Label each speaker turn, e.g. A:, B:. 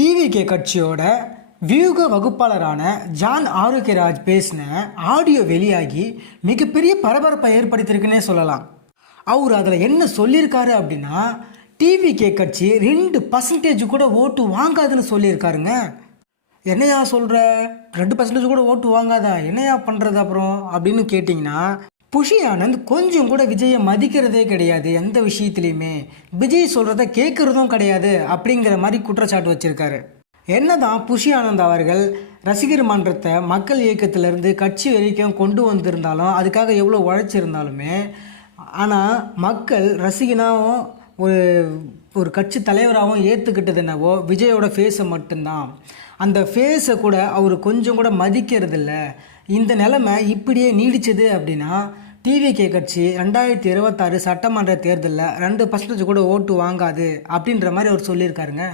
A: TVK கட்சியோட வியூக வகுப்பாளரான John Arokiyaraj பேசின ஆடியோ வெளியாகி மிகப்பெரிய பரபரப்பை ஏற்படுத்தியிருக்குன்னே சொல்லலாம். அவர் அதில் என்ன சொல்லியிருக்காரு அப்படின்னா டிவிகே கட்சி ரெண்டு பர்சன்டேஜ் கூட ஓட்டு வாங்காதுன்னு சொல்லியிருக்காருங்க. என்னையா சொல்கிற ரெண்டு பர்சன்டேஜ் கூட ஓட்டு வாங்காதா? என்னையா பண்ணுறது அப்புறம்? அப்படின்னு கேட்டிங்கன்னா புஷி ஆனந்த் கொஞ்சம் கூட விஜயை மதிக்கிறதே கிடையாது எந்த விஷயத்துலையுமே. விஜய் சொல்கிறத கேட்குறதும் கிடையாது அப்படிங்கிற மாதிரி குற்றச்சாட்டு வச்சுருக்காரு. என்னதான் புஷி ஆனந்த் அவர்கள் ரசிகர் மன்றத்தை மக்கள் இயக்கத்திலேருந்து கட்சி வரைக்கும் கொண்டு வந்திருந்தாலும் அதுக்காக எவ்வளோ உழைச்சிருந்தாலுமே ஆனால் மக்கள் ரசிகனாகவும் ஒரு ஒரு கட்சி தலைவராகவும் ஏற்றுக்கிட்டது என்னவோ விஜயோட ஃபேஸை மட்டும்தான். அந்த ஃபேஸை கூட அவர் கொஞ்சம் கூட மதிக்கிறதில்ல. இந்த நிலைமை இப்படியே நீடிச்சது அப்படின்னா டிவிகே கட்சி ரெண்டாயிரத்தி இருபத்தாறு சட்டமன்ற தேர்தலில் ரெண்டு பர்சன்டேஜ் கூட ஓட்டு வாங்காது அப்படின்ற மாதிரி அவர் சொல்லியிருக்காருங்க.